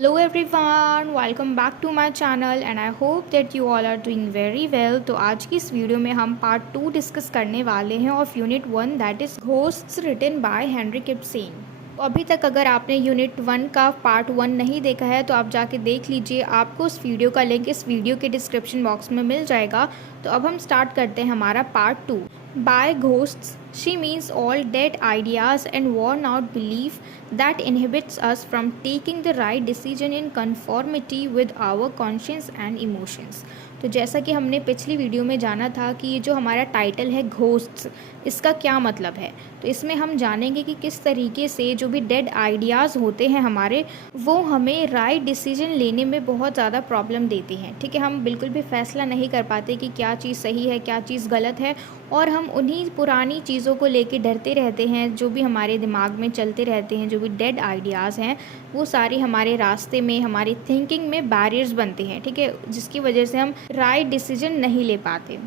Hello everyone, welcome back to my channel and I hope that you all are doing very well। तो आज की इस video में हम पार्ट 2 डिस्कस करने वाले हैं of unit 1 that is ghosts written by Henrik Ibsen. तो अभी तक अगर आपने यूनिट 1 का पार्ट 1 नहीं देखा है तो आप जाके देख लीजिए, आपको उस वीडियो का लिंक इस वीडियो के डिस्क्रिप्शन बॉक्स में मिल जाएगा। तो अब हम स्टार्ट करते हैं हमारा part 2। By ghosts, she means all dead ideas and worn out belief that inhibits us from taking the right decision in conformity with our conscience and emotions। तो जैसा कि हमने पिछली वीडियो में जाना था कि ये जो हमारा टाइटल है घोस्ट्स, इसका क्या मतलब है। तो इसमें हम जानेंगे कि किस तरीके से जो भी डेड आइडियाज़ होते हैं हमारे, वो हमें राइट डिसीजन लेने में बहुत ज़्यादा प्रॉब्लम देती हैं। ठीक है, हम बिल्कुल भी फैसला नहीं कर पाते कि क्या चीज़ सही है, क्या चीज़ गलत है, और हम उन्हीं पुरानी चीज़ों को लेके डरते रहते हैं। जो भी हमारे दिमाग में चलते रहते हैं, जो भी डेड आइडियाज़ हैं, वो सारी हमारे रास्ते में, हमारी थिंकिंग में बैरियर्स बनते हैं। ठीक है, जिसकी वजह से हम राइट डिसीजन नहीं ले पाते।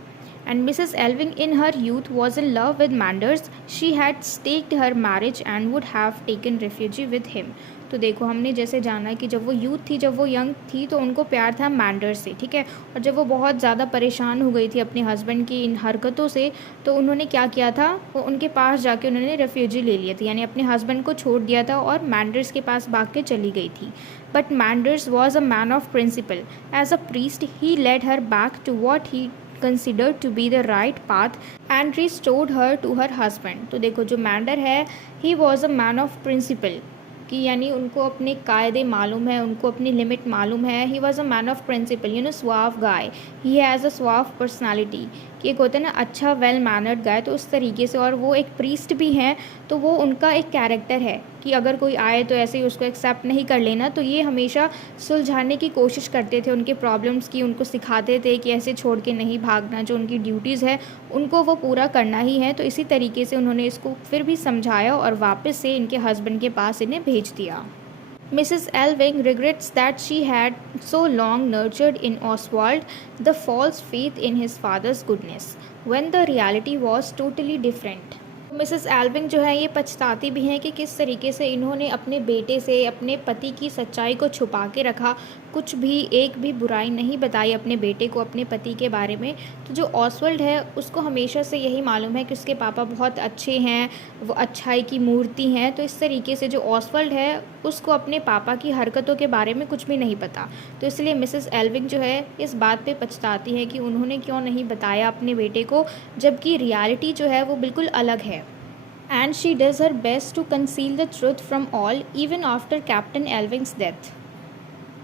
And Mrs. Elving in her youth was in love with Manders. She had staked her marriage and would have taken refuge with him। तो देखो, हमने जैसे जाना कि जब वो यूथ थी, जब वो यंग थी, तो उनको प्यार था मैंडर्स से। ठीक है, और जब वो बहुत ज़्यादा परेशान हो गई थी अपने हस्बैंड की इन हरकतों से, तो उन्होंने क्या किया था, वो उनके पास जाके उन्होंने रेफ्यूजी ले लिया था, यानी अपने हस्बैंड को छोड़ दिया था और मैंडर्स के पास भाग के चली गई थी। But Manders was a man of principle. As a priest he led her back to what he considered to be the right path and restored her to her husband। तो देखो, जो मैंडर है, he was a man of principle, कि यानी उनको अपने कायदे मालूम है, उनको अपनी लिमिट मालूम है। He was a man of principle, you know suave guy, he has a suave personality, कि एक होता है ना अच्छा वेल मैनर्ड गाय, तो उस तरीके से। और वो एक प्रीस्ट भी हैं, तो वो उनका एक कैरेक्टर है कि अगर कोई आए तो ऐसे ही उसको एक्सेप्ट नहीं कर लेना। तो ये हमेशा सुलझाने की कोशिश करते थे उनके प्रॉब्लम्स की, उनको सिखाते थे कि ऐसे छोड़ के नहीं भागना, जो उनकी ड्यूटीज़ है उनको वो पूरा करना ही है। तो इसी तरीके से उन्होंने इसको फिर भी समझाया और वापस से इनके हस्बैंड के पास इन्हें भेज दिया। Mrs. Elving regrets that she had so long nurtured in Oswald the false faith in his father's goodness, when the reality was totally different। Mrs Alving जो है ये पछताती भी हैं कि किस तरीके से इन्होंने अपने बेटे से अपने पति की सच्चाई को छुपा के रखा, कुछ भी एक भी बुराई नहीं बताई अपने बेटे को अपने पति के बारे में। तो जो ऑसवर्ल्ड है उसको हमेशा से यही मालूम है कि उसके पापा बहुत अच्छे हैं, वो अच्छाई की मूर्ति हैं। तो इस तरीके से जो ऑसवर्ल्ड है उसको अपने पापा की हरकतों के बारे में कुछ भी नहीं पता। तो इसलिए मिसेस एल्विंग जो है इस बात पे पछताती है कि उन्होंने क्यों नहीं बताया अपने बेटे को, जबकि रियलिटी जो है वो बिल्कुल अलग है। And she does her best to conceal the truth from all even after captain Alving's डेथ।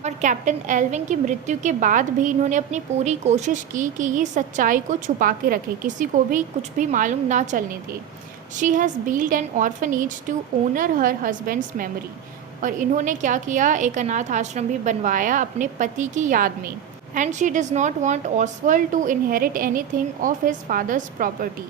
और कैप्टन एल्विंग की मृत्यु के बाद भी इन्होंने अपनी पूरी कोशिश की कि ये सच्चाई को छुपा के रखे, किसी को भी कुछ भी मालूम ना चलने दे। She has build an orphanage to honour her husband's memory. और इन्होंने क्या किया, एक अनाथ आश्रम भी बनवाया अपने पति की याद में। And she does not want Oswald to inherit anything of his father's property.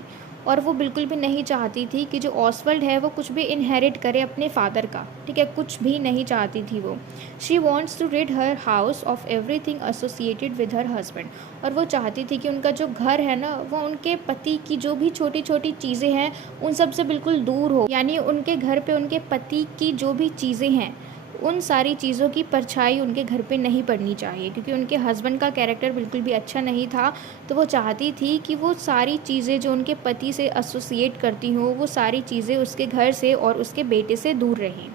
और वो बिल्कुल भी नहीं चाहती थी कि जो ऑसवर्ल्ड है वो कुछ भी इनहेरिट करे अपने फादर का। ठीक है, कुछ भी नहीं चाहती थी वो। She wants to rid her house of everything associated with her husband. और वो चाहती थी कि उनका जो घर है ना, वो उनके पति की जो भी छोटी छोटी चीज़ें हैं उन सब से बिल्कुल दूर हो, यानी उनके घर पे उनके पति की जो भी चीज़ें हैं उन सारी चीज़ों की परछाई उनके घर पे नहीं पड़नी चाहिए, क्योंकि उनके हस्बैंड का कैरेक्टर बिल्कुल भी अच्छा नहीं था। तो वो चाहती थी कि वो सारी चीज़ें जो उनके पति से एसोसिएट करती हों, वो सारी चीज़ें उसके घर से और उसके बेटे से दूर रहें।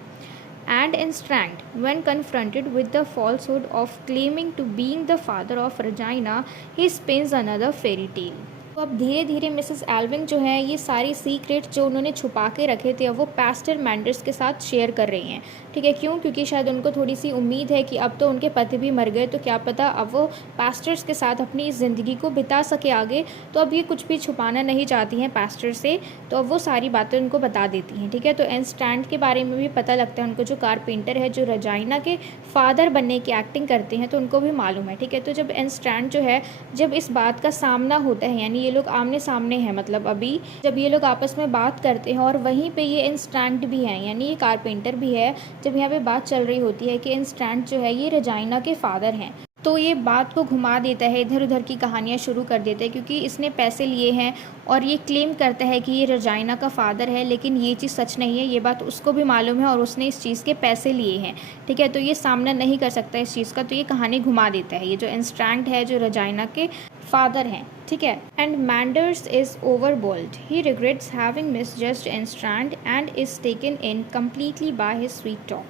And enstrained when confronted with the falsehood of claiming to being the father of Regina, he spins another fairy tale। तो अब धीरे धीरे मिसेस एल्विंग जो है ये सारी सीक्रेट जो उन्होंने छुपा के रखे थे अब वो पास्टर मैंडर्स के साथ शेयर कर रही हैं। ठीक है, क्यों? क्योंकि शायद उनको थोड़ी सी उम्मीद है कि अब तो उनके पति भी मर गए, तो क्या पता अब वो पास्टर्स के साथ अपनी इस ज़िंदगी को बिता सके आगे। तो अब ये कुछ भी छुपाना नहीं चाहती हैं पास्टर से, तो अब वो सारी बातें उनको बता देती हैं। ठीक है, तो एनस्टैंड के बारे में भी पता लगता है उनको, जो कारपेंटर है, जो रजाइना के फादर बनने की एक्टिंग करते हैं, तो उनको भी मालूम है। ठीक है, तो जब एनस्टैंड जो है, जब इस बात का सामना होता है, यानी ये लोग आमने सामने हैं, मतलब अभी जब ये लोग आपस में बात करते हैं और वहीं पे ये इंस्टेंट भी हैं, यानी ये कारपेंटर भी है, जब यहाँ पे बात चल रही होती है कि इंस्टेंट जो है ये रजाइना के फादर हैं, तो ये बात को घुमा देता है, इधर उधर की कहानियाँ शुरू कर देता है, क्योंकि इसने पैसे लिए हैं और ये क्लेम करता है कि ये रजाइना का फ़ादर है, लेकिन ये चीज़ सच नहीं है। ये बात उसको भी मालूम है और उसने इस चीज़ के पैसे लिए हैं, ठीक है। तो ये सामना नहीं कर सकता इस चीज़ का, तो ये कहानी घुमा देता है, ये जो इंस्ट्रैंड है जो रजाइना के फादर हैं, ठीक है। And Manders is overbold, he regrets having misjudged Engstrand and is taken in completely by his sweet talk.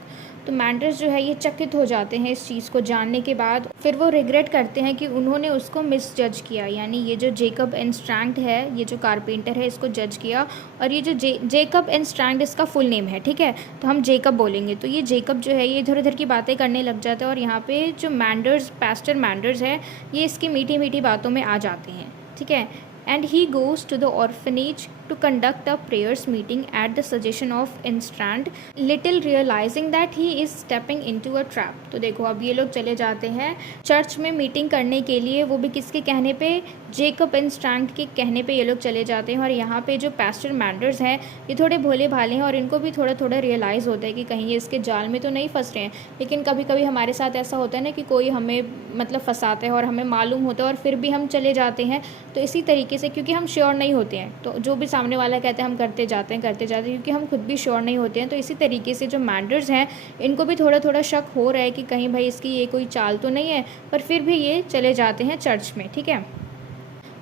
तो मैंडर्स जो है ये चकित हो जाते हैं इस चीज़ को जानने के बाद, फिर वो रिग्रेट करते हैं कि उन्होंने उसको मिसजज किया, यानी ये जो जेकब एनस्ट्रैंड है, ये जो कारपेंटर है, इसको जज किया। और ये जो जेकब एनस्ट्रैंड इसका फुल नेम है, ठीक है, तो हम जेकब बोलेंगे। तो ये जेकब जो है ये इधर उधर की बातें करने लग जाता है और यहाँ पे जो मैंडर्स, पास्टर मैंडर्स है, ये इसकी मीठी मीठी बातों में आ जाते हैं, ठीक है। And he goes to the orphanage to conduct a prayers meeting at the suggestion of Enstrand, little realizing that he is stepping into a trap। तो देखो अब ये लोग चले जाते हैं चर्च में मीटिंग करने के लिए, वो भी किसके कहने पे, जेकब एनस्ट्रैंड के कहने पे ये लोग चले जाते हैं। और यहाँ पे जो पास्टर मैंडर्स हैं ये थोड़े भोले भाले हैं और इनको भी थोड़ा थोड़ा रियलाइज़ होता है कि कहीं ये इसके जाल में तो नहीं फंस रहे हैं। लेकिन कभी कभी हमारे साथ ऐसा होता है ना कि कोई हमें मतलब फंसाता है और हमें मालूम होता है और फिर भी हम चले जाते हैं। तो इसी तरीके से क्योंकि हम श्योर नहीं होते हैं, तो जो भी सामने वाला कहते हैं हम करते जाते हैं क्योंकि हम खुद भी श्योर नहीं होते हैं। तो इसी तरीके से जो मैंडर्स हैं इनको भी थोड़ा थोड़ा शक हो रहा है कि कहीं भाई इसकी ये कोई चाल तो नहीं है, पर फिर भी ये चले जाते हैं चर्च में, ठीक है।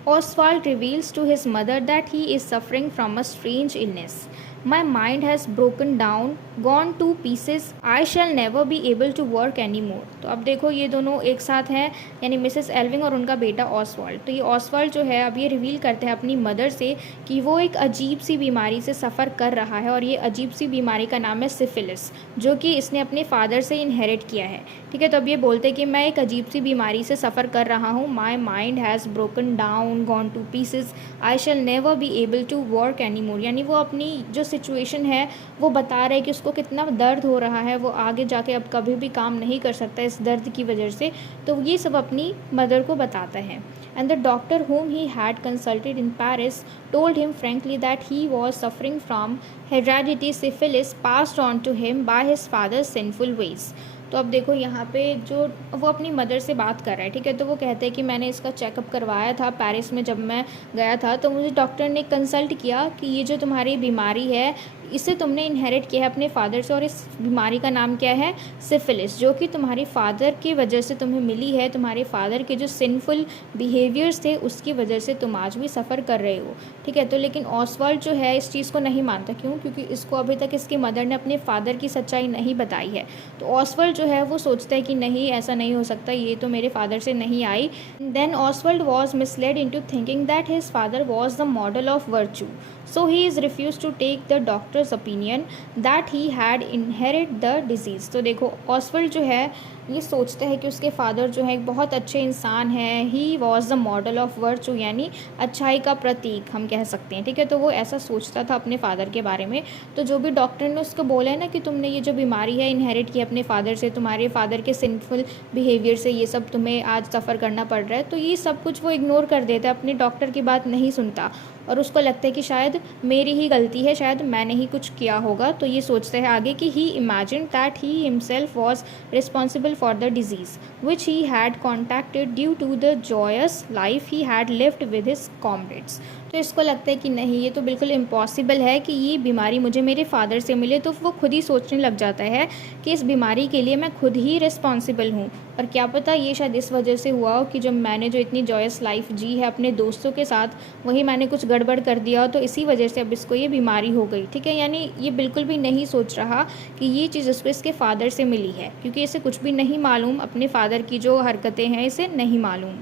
Oswald reveals to his mother that he is suffering from a strange illness. My mind has broken down, gone to pieces. I shall never be able to work anymore। तो अब देखो ये दोनों एक साथ हैं, यानी मिसेस एल्विंग और उनका बेटा ऑसवाल्ड। तो ये ऑसवाल्ड जो है अब ये रिवील करते हैं अपनी मदर से कि वो एक अजीब सी बीमारी से सफ़र कर रहा है और ये अजीब सी बीमारी का नाम है सिफिलिस, जो कि इसने अपने फादर से इनहेरिट किया है, ठीक है। तो अब ये बोलते हैं कि मैं एक अजीब सी बीमारी से सफ़र कर रहा हूँ। My mind has broken down, gone to pieces, I shall never be able to work any more. यानी वो अपनी जो सिचुएशन है वो बता रहे हैं कि उसको कितना दर्द हो रहा है, वो आगे जाके अब कभी भी काम नहीं कर सकता इस दर्द की वजह से। तो ये सब अपनी मदर को बताता है। And the doctor whom he had consulted in Paris told him frankly that he was suffering from hereditary syphilis passed on to him by his father's sinful ways। तो अब देखो यहाँ पे जो वो अपनी मदर से बात कर रहा है, ठीक है। तो वो कहते हैं कि मैंने इसका चेकअप करवाया था पेरिस में, जब मैं गया था तो मुझे डॉक्टर ने कंसल्ट किया कि ये जो तुम्हारी बीमारी है इसे तुमने इनहेरिट किया है अपने फादर से, और इस बीमारी का नाम क्या है, सिफिलिस, जो कि तुम्हारी फादर की वजह से तुम्हें मिली है। तुम्हारे फादर के जो सिनफुल बिहेवियर्स थे उसकी वजह से तुम आज भी सफ़र कर रहे हो, ठीक है। तो लेकिन ऑसवाल्ड जो है इस चीज़ को नहीं मानता, क्यों, क्योंकि इसको अभी तक इसकी मदर ने अपने फादर की सच्चाई नहीं बताई है। तो ऑसवाल्ड जो है वो सोचता है कि नहीं, ऐसा नहीं हो सकता, ये तो मेरे फादर से नहीं आई। Then Oswald was misled into thinking that his father was the model of virtue, so he is refused to take the doctor's opinion that he had inherited the disease। तो देखो ऑसवाल्ड जो है ये सोचता है कि उसके फादर जो है एक बहुत अच्छे इंसान है, he was the model of virtue, यानी अच्छाई का प्रतीक हम कह सकते हैं, ठीक है। तो वो ऐसा सोचता था अपने फादर के बारे में। तो जो भी डॉक्टर ने उसको बोला है ना कि तुमने ये जो बीमारी है इनहेरिट की अपने फादर से, तुम्हारे फादर के सिंफुल बिहेवियर से ये सब तुम्हें आज सफ़र करना पड़ रहा है, तो ये सब कुछ वो इग्नोर कर देता है, अपने डॉक्टर की बात नहीं सुनता और उसको लगता है कि शायद मेरी ही गलती है, शायद मैंने ही कुछ किया होगा। तो ये सोचता है आगे कि he imagine that he himself was responsible for the disease which he had contracted due to the joyous life he had lived with his comrades। तो इसको लगता है कि नहीं, ये तो बिल्कुल इम्पॉसिबल है कि ये बीमारी मुझे मेरे फादर से मिले। तो वो खुद ही सोचने लग जाता है कि इस बीमारी के लिए मैं खुद ही रिस्पॉन्सिबल हूँ, और क्या पता ये शायद इस वजह से हुआ हो कि जब मैंने जो इतनी जॉयस लाइफ जी है अपने दोस्तों के साथ, वही मैंने कुछ गड़बड़ कर दिया हो, तो इसी वजह से अब इसको ये बीमारी हो गई, ठीक है। यानी ये बिल्कुल भी नहीं सोच रहा कि ये चीज़ उसको इसके फादर से मिली है, क्योंकि इसे कुछ भी नहीं मालूम, अपने फादर की जो हरकतें हैं इसे नहीं मालूम।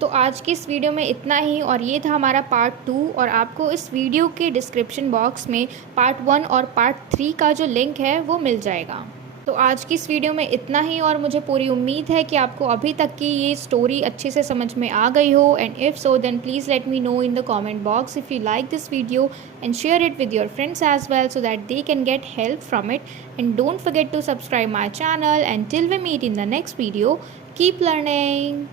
तो आज की इस वीडियो में इतना ही, और ये था हमारा पार्ट 2। और आपको इस वीडियो के डिस्क्रिप्शन बॉक्स में पार्ट 1 और पार्ट 3 का जो लिंक है वो मिल जाएगा। तो आज की इस वीडियो में इतना ही, और मुझे पूरी उम्मीद है कि आपको अभी तक की ये स्टोरी अच्छे से समझ में आ गई हो। And if so then please let me know in the comment box if you like this video, and share it with your friends as well so that they can get help from it। And don't forget to subscribe my channel, and till we meet in the next video, keep learning।